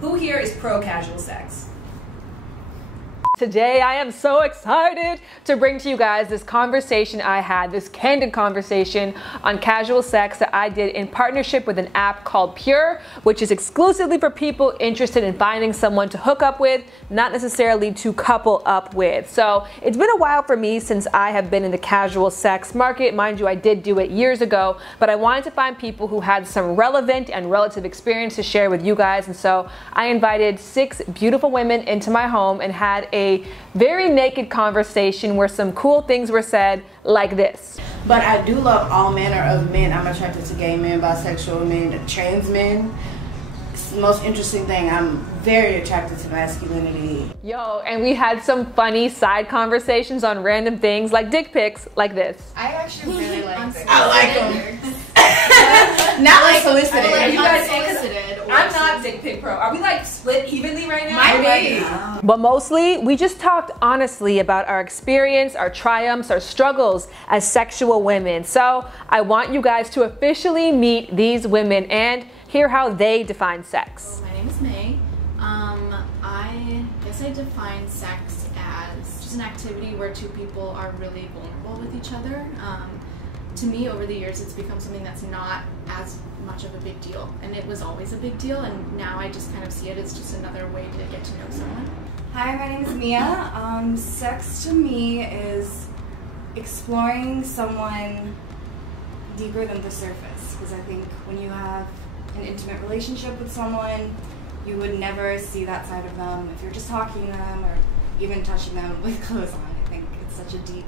Who here is pro casual sex? Today I am so excited to bring to you guys this conversation I had, this candid conversation on casual sex that I did in partnership with an app called Pure, which is exclusively for people interested in finding someone to hook up with, not necessarily to couple up with. So it's been a while for me since I have been in the casual sex market. Mind you, I did do it years ago, but I wanted to find people who had some relevant and relative experience to share with you guys. And so I invited 6 beautiful women into my home and had a very naked conversation where some cool things were said like this. But I do love all manner of men. I'm attracted to gay men, bisexual men, trans men. It's the most interesting thing. I'm very attracted to masculinity. Yo, and we had some funny side conversations on random things like dick pics like this. I actually really like them. I like them. Not like solicited. Are you guys solicited? I'm not dick pic pro. Are we like split evenly right now? Might be. But mostly, we just talked honestly about our experience, our triumphs, our struggles as sexual women. So I want you guys to officially meet these women and hear how they define sex. My name is May. I guess I define sex as just an activity where 2 people are really vulnerable with each other. To me, over the years, it's become something that's not as much of a big deal, and it was always a big deal, and now I just kind of see it as just another way to get to know someone. Hi, my name is Mia. Sex to me is exploring someone deeper than the surface, because I think when you have an intimate relationship with someone, you would never see that side of them if you're just talking to them or even touching them with clothes on. I think it's such a deep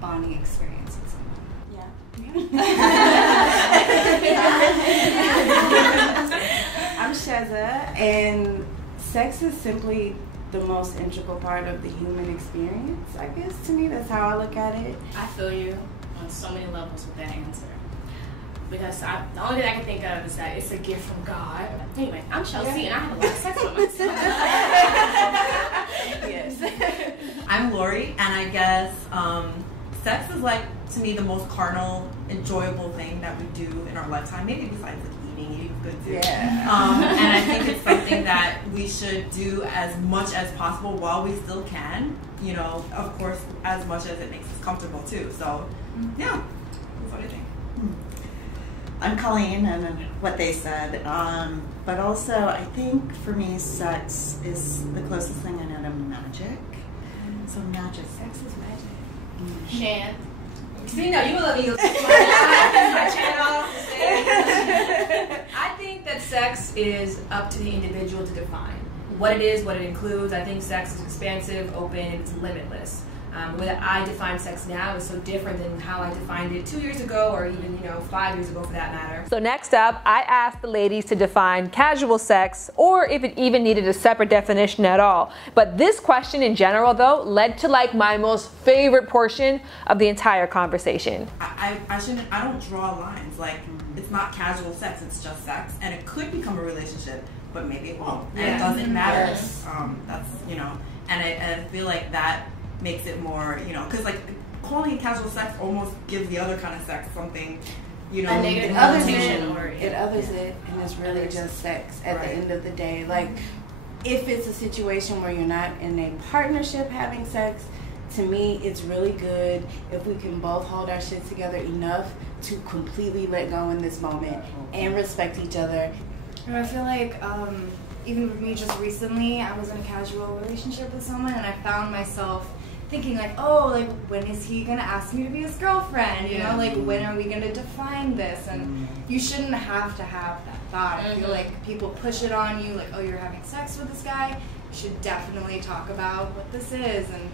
bonding experience with someone. I'm Sheza, and sex is simply the most integral part of the human experience. I guess to me, that's how I look at it. I feel you on so many levels with that answer. Because the only thing I can think of is that it's a gift from God. Anyway, I'm Chelsea, and I have a lot of sex with myself. Yes. I'm Lori, and I guess sex is like, to me, the most carnal, enjoyable thing that we do in our lifetime. Maybe besides like eating is good too. Yeah. And I think it's something that we should do as much as possible while we still can. You know, of course, as much as it makes us comfortable too. So, yeah. What do you think? I'm Colleen, and what they said, but also I think for me sex is the closest thing I know to magic. So magic. Sex is magic. Shan. See, no, you will let me go. My channel. I think that sex is up to the individual to define what it is, what it includes. I think sex is expansive, open, and it's limitless. The way that I define sex now is so different than how I defined it 2 years ago, or even 5 years ago for that matter. So next up, I asked the ladies to define casual sex, or if it even needed a separate definition at all. But this question in general, though, led to like my most favorite portion of the entire conversation. I don't draw lines. Like, it's not casual sex, it's just sex. And it could become a relationship, but maybe it won't. And it doesn't matter. That's, and I feel like that makes it more, because like calling it casual sex almost gives the other kind of sex something, a negative connotation, or it others it, and it's really just sex at the end of the day. Like, if it's a situation where you're not in a partnership having sex, to me, it's really good if we can both hold our shit together enough to completely let go in this moment and respect each other. I feel like even with me just recently, I was in a casual relationship with someone, and I found myself thinking like, oh, like when is he gonna ask me to be his girlfriend? You know, like when are we gonna define this? And you shouldn't have to have that thought. I feel like people push it on you, like, oh, you're having sex with this guy. You should definitely talk about what this is, and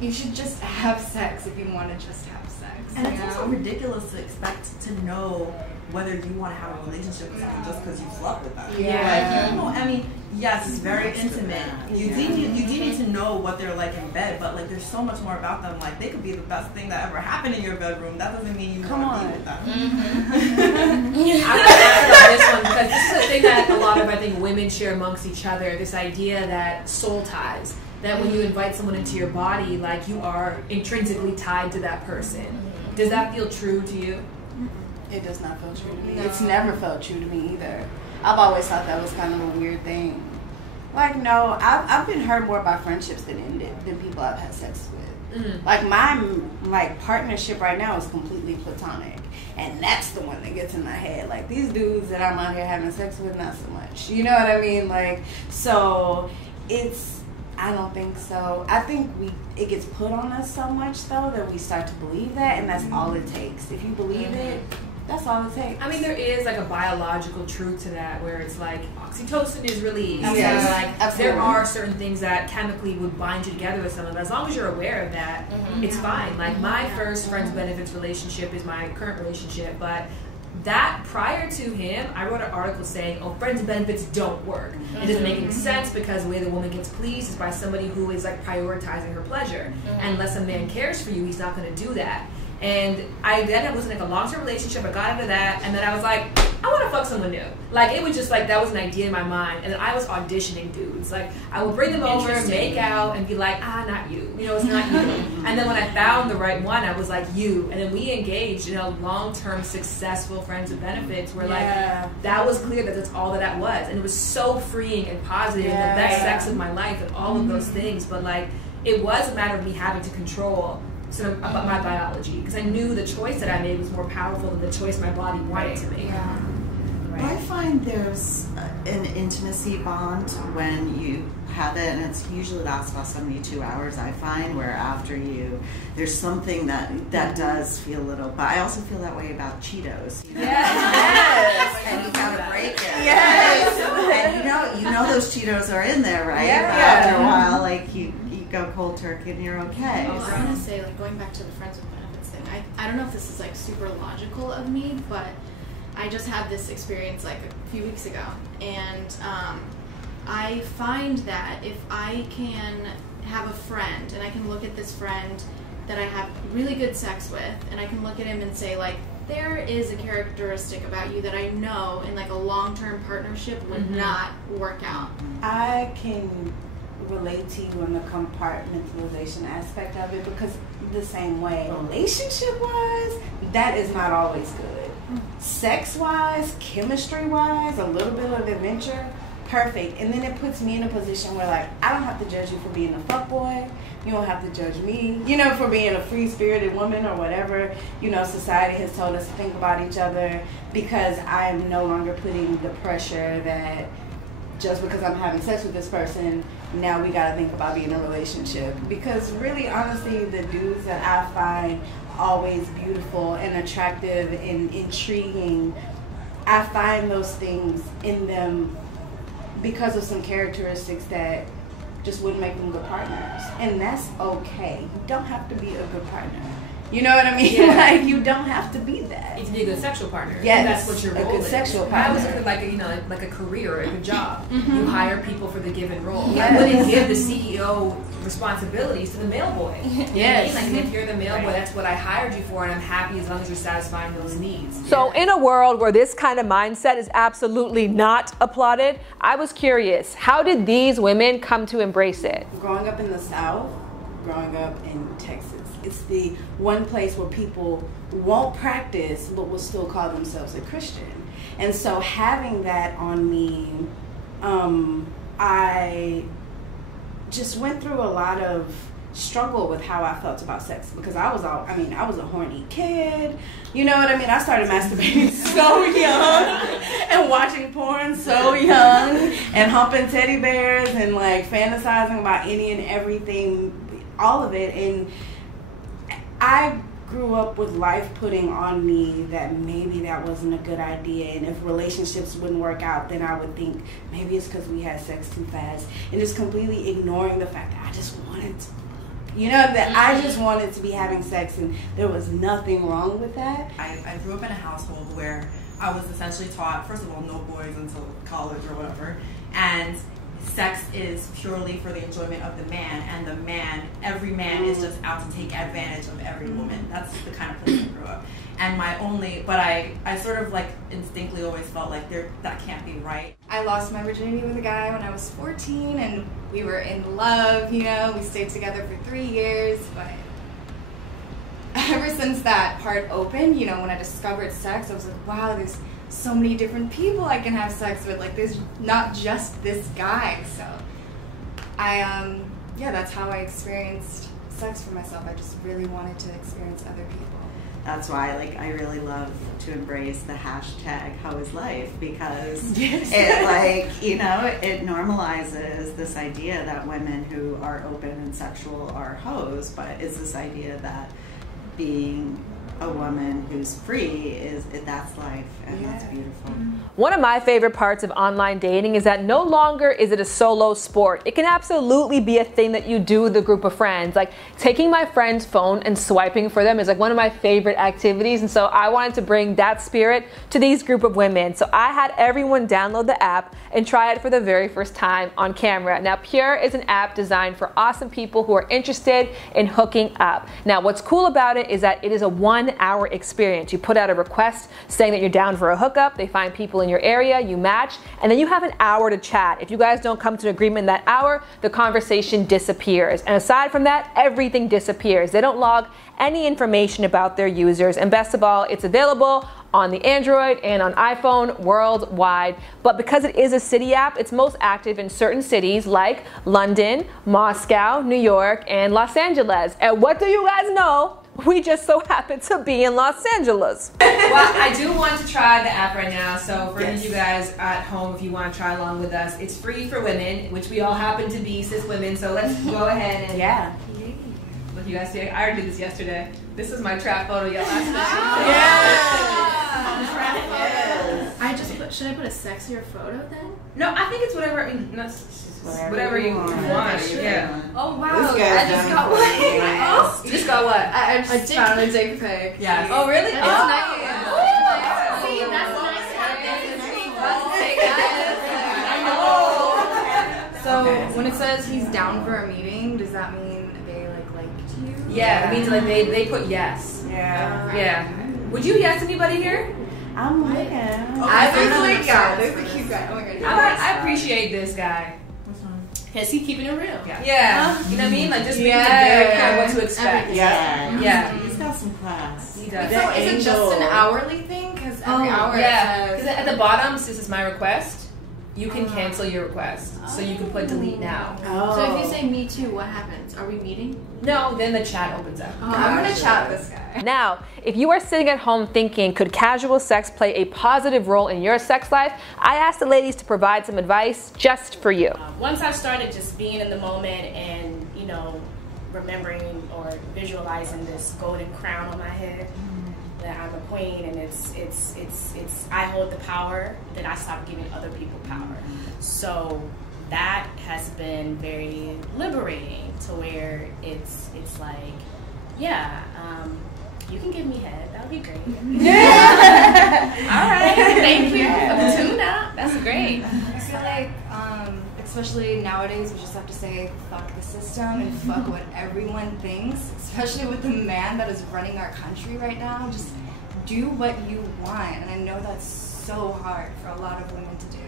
you should just have sex if you want to just have sex. And it's also ridiculous to expect to know whether you want to have a relationship with someone just because you slept with them. Yeah. Like, I mean, yes, it's very intimate. You do need to know what they're like in bed, but like there's so much more about them. Like they could be the best thing that ever happened in your bedroom. That doesn't mean you want to be with them. I'm going to ask about this one because this is a thing that a lot of, I think, women share amongst each other. This idea that soul ties. That when you invite someone into your body, like you are intrinsically tied to that person. Does that feel true to you? It does not feel true to me. No. It's never felt true to me either. I've always thought that was kind of a weird thing. Like, no, I've been hurt more by friendships than people I've had sex with. Mm-hmm. Like, my partnership right now is completely platonic. And that's the one that gets in my head. Like, these dudes that I'm out here having sex with, not so much. You know what I mean? Like, so I don't think so. I think it gets put on us so much, though, that we start to believe that, and that's all it takes. If you believe it, that's all it takes. I mean, there is like a biological truth to that, where it's like oxytocin is released. Yes, like absolutely. There are certain things that chemically would bind you together with someone. But as long as you're aware of that, it's fine. Like my first friends benefits relationship is my current relationship, but that prior to him, I wrote an article saying, "Oh, friends benefits don't work. It doesn't make any sense because the way the woman gets pleased is by somebody who is like prioritizing her pleasure. And unless a man cares for you, he's not going to do that." And I was in like a long-term relationship. I got into that, and then I was like, I want to fuck someone new. Like, it was just like, that was an idea in my mind. And then I was auditioning dudes. Like, I would bring them over, make out, and be like, not you. You know, it's not you. And then when I found the right one, I was like, you. And then we engaged in a long-term, successful friends with benefits where, like, that was clear that that's all that was. And it was so freeing and positive, and the best sex of my life, and all of those things. But, like, it was a matter of me having to control sort of about my biology, because I knew the choice that I made was more powerful than the choice my body wanted to make. Yeah. Right. I find there's an intimacy bond when you have it, and it's usually lasts about 72 hours, I find, where after there's something that does feel a little, but I also feel that way about Cheetos. You know? Yes. And you gotta break it. Yes. And you know those Cheetos are in there, right? Yeah. After a while, like you go cold turkey and you're okay. I want to say, like, going back to the friends with benefits thing, I don't know if this is like super logical of me, but I just had this experience like a few weeks ago, and I find that if I can have a friend and I can look at this friend that I have really good sex with, and I can look at him and say, like, there is a characteristic about you that I know in like a long-term partnership would not work out. I can relate to you on the compartmentalization aspect of it, because the same way relationship wise, that is not always good. Sex wise, chemistry wise, a little bit of adventure, perfect. And then it puts me in a position where, like, I don't have to judge you for being a fuckboy. You don't have to judge me, for being a free-spirited woman or whatever, society has told us to think about each other, because I am no longer putting the pressure that just because I'm having sex with this person, now we gotta think about being in a relationship. Because really, honestly, the dudes that I find always beautiful and attractive and intriguing, I find those things in them because of some characteristics that just wouldn't make them good partners. And that's okay. You don't have to be a good partner. You know what I mean? Yeah. Like, you don't have to be that. You can be a good sexual partner. Yes, That's what your role a good is. sexual partner. I was looking at like a career or a good job. You hire people for the given role. Yes. I wouldn't give the CEO responsibilities to the mail boy. Yes. Like, if you're the mail boy, that's what I hired you for, and I'm happy as long as you're satisfying those needs. So in a world where this kind of mindset is absolutely not applauded, I was curious, how did these women come to embrace it? Growing up in the South, growing up in Texas, it's the one place where people won't practice but will still call themselves a Christian. And so having that on me, I just went through a lot of struggle with how I felt about sex, because I was a horny kid. You know what I mean? I started masturbating so young and watching porn so young and humping teddy bears and like fantasizing about any and everything, all of it. And I grew up with life putting on me that maybe that wasn't a good idea, and if relationships wouldn't work out, then I would think maybe it's because we had sex too fast, and just completely ignoring the fact that I just wanted to, I just wanted to be having sex, and there was nothing wrong with that. I grew up in a household where I was essentially taught, first of all, no boys until college or whatever, and sex is purely for the enjoyment of the man, and every man is just out to take advantage of every woman. That's the kind of place I grew up. And I sort of like instinctively always felt like that can't be right. I lost my virginity with a guy when I was 14, and we were in love, we stayed together for 3 years, but ever since that part opened, when I discovered sex, I was like, wow, there's so many different people I can have sex with. Like, there's not just this guy. So yeah, that's how I experienced sex for myself. I just really wanted to experience other people. That's why, like, I really love to embrace the hashtag How Is Life, because it, like, you know, it normalizes this idea that women who are open and sexual are hoes, but it's this idea that being a woman who's free that's life, and that's beautiful. One of my favorite parts of online dating is that no longer is it a solo sport. It can absolutely be a thing that you do with a group of friends. Like, taking my friend's phone and swiping for them is like one of my favorite activities, and so I wanted to bring that spirit to these group of women. So I had everyone download the app and try it for the very first time on camera. Now, Pure is an app designed for awesome people who are interested in hooking up. Now, what's cool about it is that it is a 1-hour experience. You put out a request saying that you're down for a hookup, they find people in your area, you match, and then you have an hour to chat. If you guys don't come to an agreement in that hour, the conversation disappears. And aside from that, everything disappears. They don't log any information about their users, and best of all, it's available on the Android and on iPhone worldwide. But because it is a city app, it's most active in certain cities like London, Moscow, New York, and Los Angeles. And what do you guys know? We just so happen to be in Los Angeles. Well, I do want to try the app right now, so for any of you guys at home, if you want to try along with us, it's free for women, which we all happen to be cis women, so let's go ahead and look, you guys see, I already did this yesterday. This is my trap photo last Should I put a sexier photo then? No, I think it's whatever, I mean, whatever you want. Yeah. Oh wow, I just got one. Oh, you just got what? I just found a dick pic. Yeah. Oh really? That's nice. See, that's nice. So when it says he's down for a meeting, does that mean they liked you? Yeah, it means like they put yes. Yeah. Would you yes anybody here? I'm looking. There's a cute guy. Oh my god. I appreciate this guy. Because he's keeping it real. Yeah. You know what I mean? Like, just being very clear what to expect. Yeah. He's got some class. He does. So is it just an hourly thing? Because every hour it because says... at the bottom, this is my request. You can cancel your request. So you can put delete now. So if you say me too, what happens? Are we meeting? No, then the chat opens up. I'm going to chat with this guy. Now, if you are sitting at home thinking, could casual sex play a positive role in your sex life? I asked the ladies to provide some advice just for you. Once I started just being in the moment and, you know, remembering or visualizing this golden crown on my head, that I'm a queen and it's I hold the power, then I stopped giving other people power. So that has been very liberating to where it's like, yeah, you can give me head, that would be great. All right, thank you for the tune-up, that's great. I feel like, especially nowadays, we just have to say fuck the system and fuck what everyone thinks, especially with the man that is running our country right now. Just do what you want, and I know that's so hard for a lot of women to do,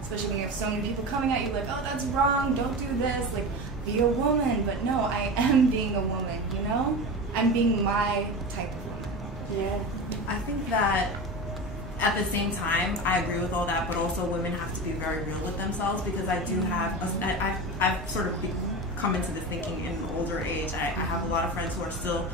especially when you have so many people coming at you like, oh, that's wrong, don't do this, like, be a woman. But no, I am being a woman, you know? I'm being my type of woman. Yeah. I think that at the same time, I agree with all that, but also women have to be very real with themselves, because I do have, I've sort of come into this thinking in an older age. I have a lot of friends who are still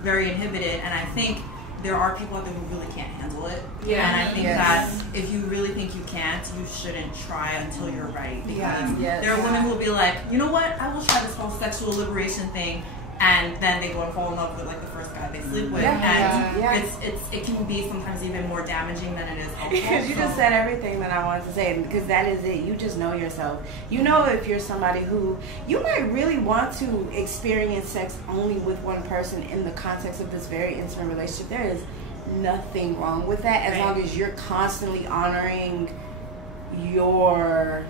very inhibited, and I think there are people out there who really can't handle it. Yeah. And I think that if you really think you can't, you shouldn't try until you're ready. Because there are women who will be like, you know what, I will try this whole sexual liberation thing, and then they go and fall in love with like the first guy they sleep with. It can be sometimes even more damaging than it is helpful. Because you just said everything that I wanted to say, because that is it. You just know yourself. You know if you're somebody who you might really want to experience sex only with one person in the context of this very intimate relationship. There is nothing wrong with that, as long as you're constantly honoring your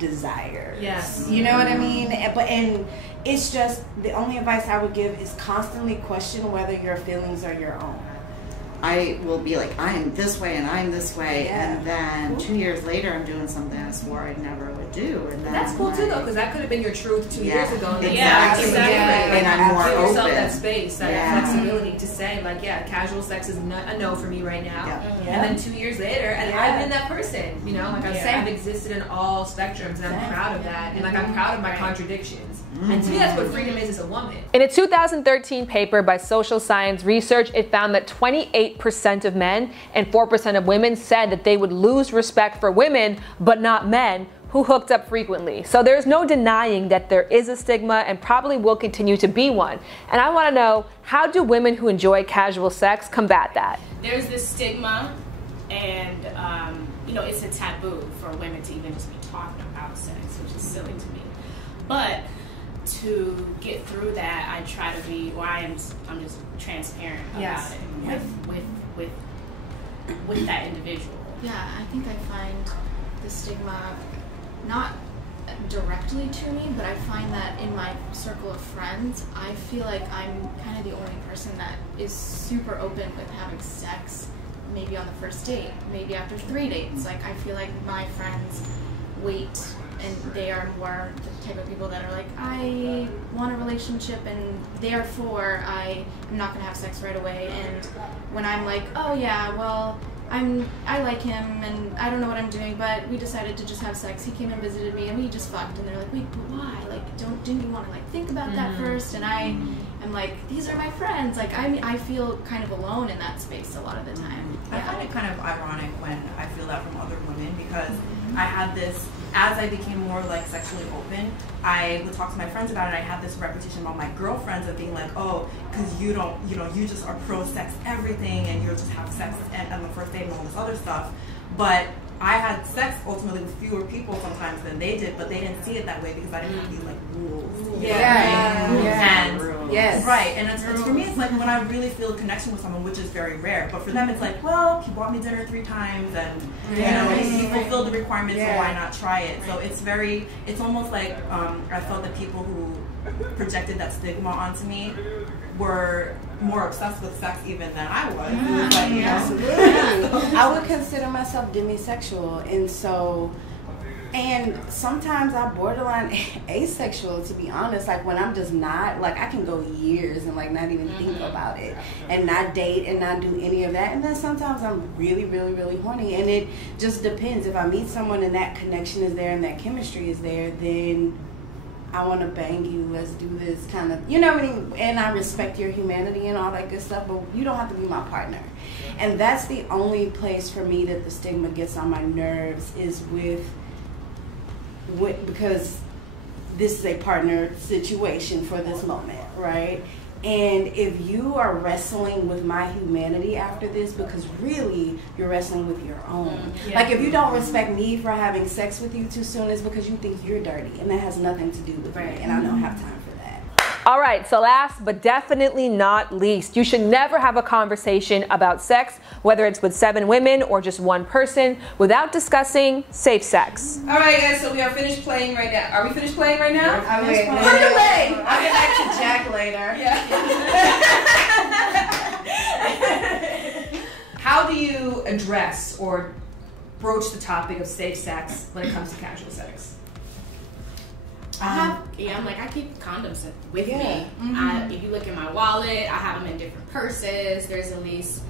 desires. Yes. You know what I mean? And it's just, the only advice I would give is constantly question whether your feelings are your own. I will be like, I am this way and I'm this way, and then 2 years later I'm doing something I swore I never would do. And then that's cool too, though, because that could have been your truth 2 years ago. Exactly. And I'm more give open. yourself that space, that flexibility to say, like, casual sex is a no for me right now. And then 2 years later, and I've been that person, you know, like I've existed in all spectrums, and I'm proud of that, and like I'm proud of my contradictions. And to me, that's what freedom is as a woman. In a 2013 paper by Social Science Research, it found that 28% of men and 4% of women said that they would lose respect for women, but not men, who hooked up frequently. So there's no denying that there is a stigma and probably will continue to be one. And I want to know, how do women who enjoy casual sex combat that? There's this stigma, and you know, it's a taboo for women to even just be talking about sex, which is silly to me. But to get through that, I try to be, I'm just transparent about it with that individual. Yeah, I think I find the stigma not directly to me, but I find that in my circle of friends, I feel like I'm kind of the only person that is super open with having sex, maybe on the first date, maybe after 3 dates. Like, I feel like my friends wait, and they are more the type of people that are like, I want a relationship, and therefore I am not gonna have sex right away. And when I'm like, oh yeah, well, I like him and I don't know what I'm doing, but we decided to just have sex. He came and visited me and we just fucked. And they're like, wait, but why? Like, didn't you want to like think about that first? And I am like, these are my friends. Like, I feel kind of alone in that space a lot of the time. I find it kind of ironic when I feel that from other women, because I had this, as I became more like sexually open, I would talk to my friends about it. I had this reputation about my girlfriends of being like, oh, because you don't, you know, you just are pro sex everything, and you'll just have sex on the first date and all this other stuff. But I had sex ultimately with fewer people sometimes than they did, but they didn't see it that way because I didn't have these like rules. Right. And it's for me, it's like when I really feel a connection with someone, which is very rare. But for them, it's like, well, he bought me dinner 3 times, and you know, he fulfilled the requirements, so why not try it? So it's almost like I felt that people who projected that stigma onto me were more obsessed with sex even than I was. It was like, you know, Absolutely. I would consider myself demisexual, and sometimes I'm borderline asexual, to be honest. Like, when I'm just not, like, I can go years and like not even think about it, and not date and not do any of that. And then sometimes I'm really, really, really horny, and it just depends. If I meet someone and that connection is there and that chemistry is there, then I want to bang you, let's do this kind of, you know what I mean? And I respect your humanity and all that good stuff, but you don't have to be my partner. And that's the only place for me that the stigma gets on my nerves, is with because this is a partner situation for this moment, right? And if you are wrestling with my humanity after this, because really you're wrestling with your own. Like, if you don't respect me for having sex with you too soon, it's because you think you're dirty, and that has nothing to do with me, and I don't have time for that. All right, so last but definitely not least, you should never have a conversation about sex, whether it's with 7 women or just one person, without discussing safe sex. All right, guys, so we are finished playing right now. Are we finished playing right now? Put it away! I'll get back to Jack later. How do you address or broach the topic of safe sex when it comes to casual sex? I keep condoms with me. If you look in my wallet, I have them in different purses. There's at least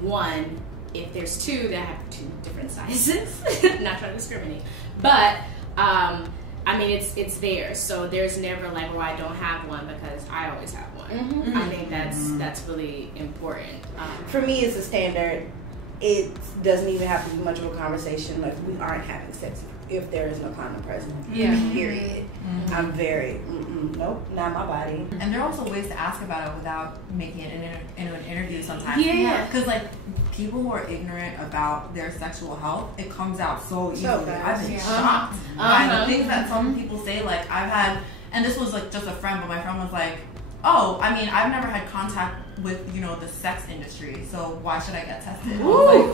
one. If there's 2, that have 2 different sizes. Not trying to discriminate, but I mean, it's there. So there's never like, oh, I don't have one, because I always have one. I think that's really important. For me, it's a standard. It doesn't even have to be much of a conversation. Like, we aren't having sex if there is no condom present. Period. I'm very, nope, not my body. And there are also ways to ask about it without making it into an interview sometimes. Because like, people who are ignorant about their sexual health, it comes out so easily. I've been shocked by the things that some people say. Like, I've had, and this was like just a friend, but my friend was like, oh, I mean, I've never had contact with, you know, the sex industry, so why should I get tested? Like,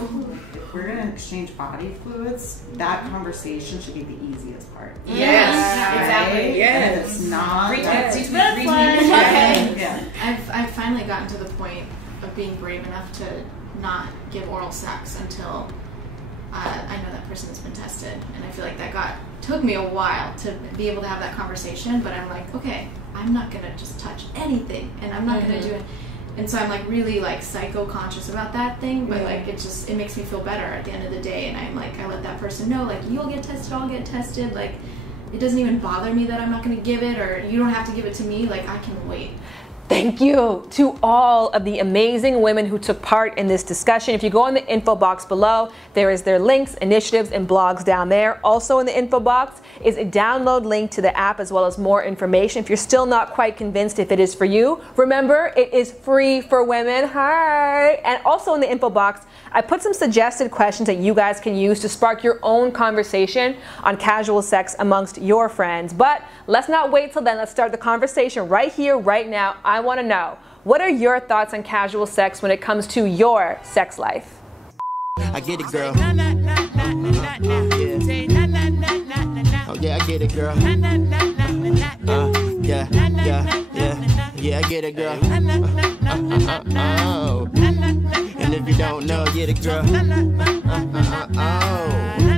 if we're gonna exchange body fluids, that conversation should be the easiest part. Exactly. Yes. It's not. I've finally gotten to the point of being brave enough to not give oral sex until I know that person has been tested. And I feel like that took me a while to be able to have that conversation, but I'm like, okay, I'm not gonna just touch anything, and I'm not gonna do it. And so I'm like really like psycho conscious about that thing, but like it makes me feel better at the end of the day. And I'm like, I let that person know, like, you'll get tested, I'll get tested. Like, it doesn't even bother me that I'm not gonna give it, or you don't have to give it to me. Like, I can wait. Thank you to all of the amazing women who took part in this discussion. If you go in the info box below, there is their links, initiatives, and blogs down there. Also in the info box is a download link to the app as well as more information. If you're still not quite convinced if it is for you, remember, it is free for women. Hi! And also in the info box, I put some suggested questions that you guys can use to spark your own conversation on casual sex amongst your friends. But let's not wait till then. Let's start the conversation right here, right now. I want to know, what are your thoughts on casual sex when it comes to your sex life? I get it, girl. Oh yeah, I get it, girl. Yeah, I get it, girl. Oh. And if you don't know, get it, girl. Oh.